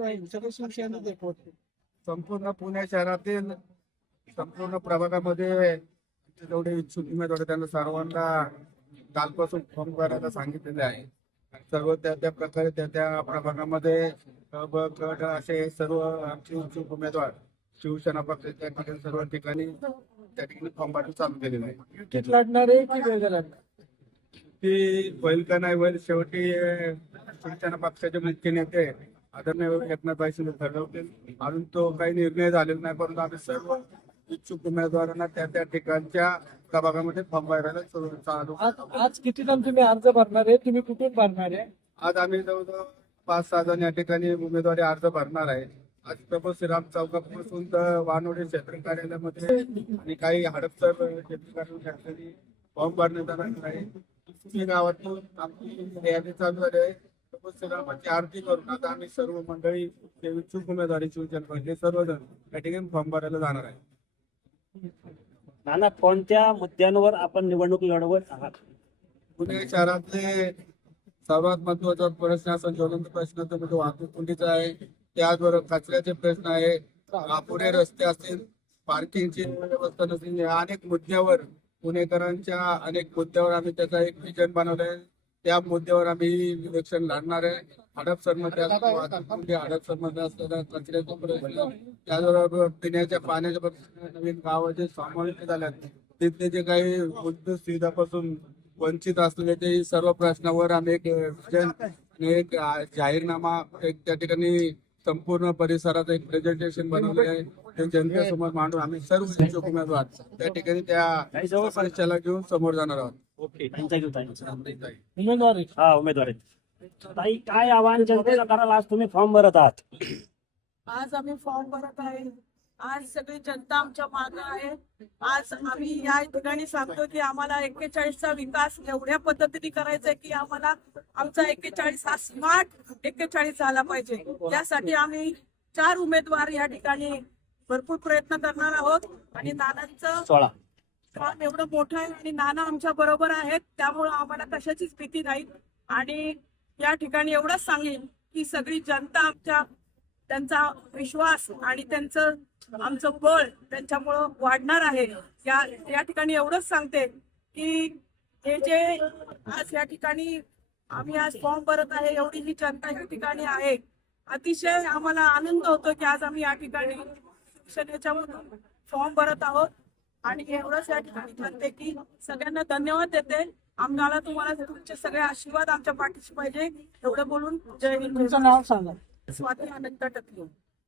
सगळे शिवसेनेच एकवट. संपूर्ण पुणे शहरातील संपूर्ण प्रभागामध्ये जेवढे इच्छुक उमेदवार त्यांना सर्वांना कालपासून फॉर्म भरायला सांगितलेले आहे. सर्व त्या प्रकारे त्या प्रभागामध्ये ब गट असे सर्व आमचे इच्छुक उमेदवार शिवसेना पक्षाच्या ठिकाणी सर्व ठिकाणी त्या ठिकाणी फॉर्म भरायला चालू केलेलं आहे. युतीत लढणार आहे की वेगळं लढणार? ती होईल का नाही होईल शेवटी शिवसेना पक्षाचे मुख्य नेते आदरणीय एकनाथ शिंदे ठरवतील. अजून तो काही निर्णय झालेला नाही, परंतु आम्ही सर्व इच्छुक उमेदवारांना त्या ठिकाणच्या प्रभागामध्ये फॉर्म भरायला चालू. आज किती जण तुम्ही अर्ज भरणार आहे? तुम्ही कुठून भरणार आहे? आज आम्ही जवळजवळ 5-6 जण या ठिकाणी उमेदवारी अर्ज भरणार आहे. आज प्रभू श्रीराम चौकापासून तर वानोडे क्षेत्र कार्यालयामध्ये आणि काही हडपसर क्षेत्र कार्यालयासाठी फॉर्म भरण्यात येणार आहे. दुसरी गावातून आमची रॅली चालू झाली आहे. प्रभू श्रीरामाची आरती करून आता आम्ही सर्व मंडळी इच्छुक उमेदवारी शिवसेना सर्वजण या ठिकाणी फॉर्म भरायला जाणार आहे. नाना, कोणत्या मुद्द्यांवर आपण निवडणूक लढवत आहात? पुणे शहरातले सर्वात महत्वाचा प्रश्न असा ज्वलंत प्रश्न तो म्हणजे वाहतूक कोंडीचा आहे. त्याचबरोबर कचऱ्याचे प्रश्न आहे, अपुरे रस्ते असतील, पार्किंगची व्यवस्था नसतील, या अनेक मुद्द्यावर पुणेकरांच्या अनेक मुद्द्यावर आम्ही त्याचा एक विजन बनवलंय. त्या मुद्द्यावर आम्ही इलेक्शन लढणार आहे. हडपसरमध्ये हडपसरमध्ये असलेला कचऱ्याचा प्रश्न, त्याचबरोबर पिण्याच्या पाण्याच्या प्रश्न, नवीन गावाचे समाविष्ट झाल्यात तिथले जे काही मूलभूत सुविधापासून वंचित असलेले ते सर्व प्रश्नावर आम्ही एक विजन आणि एक जाहीरनामा त्या ठिकाणी संपूर्ण परिसरात एक प्रेझेंटेशन बनवले आहे. ते जनतेसमोर मांडून आम्ही सर्व इच्छुक उमेदवार त्या ठिकाणी त्या परीक्षेला घेऊन समोर जाणार आहोत. Okay, thank you. उमेदवार आहे. हा, उमेदवार आहेत. ताई, काय आवाहन जनतेला कराल? आज तुम्ही फॉर्म भरत आहात. आज आम्ही फॉर्म भरत आहे. आज सगळी जनता आमच्या मागे आहे. आज आम्ही या ठिकाणी सांगतो की आम्हाला 41चा विकास एवढ्या पद्धतीने करायचा आहे की आम्हाला आमचा 41 हा स्मार्ट 41 झाला पाहिजे. त्यासाठी आम्ही 4 उमेदवार या ठिकाणी भरपूर प्रयत्न करणार आहोत. आणि नानांचं 16 फॉर्म एवढं मोठं आहे आणि नाना आमच्या बरोबर आहेत, त्यामुळे आम्हाला कशाचीच भीती नाही. आणि या ठिकाणी एवढंच सांगेन की सगळी जनता त्यांचा विश्वास आणि त्यांचं आमचं बळ त्यांच्यामुळं वाढणार आहे. या ठिकाणी एवढंच सांगते की हे जे आज या ठिकाणी आम्ही आज फॉर्म भरत आहे, एवढी ही जनता या ठिकाणी आहे. अतिशय आम्हाला आनंद होतो की आज आम्ही या ठिकाणी शिवसेनेच्यामधून फॉर्म भरत आहोत. आणि एवढंच या ठिकाणी म्हणते की सगळ्यांना धन्यवाद देते. आम्हाला तुम्हाला तुमचे सगळे आशीर्वाद आमच्या पाठीशी पाहिजे एवढं बोलून जय हिंद. तुमचं नाव सांगा. स्वाती अनंत टकले.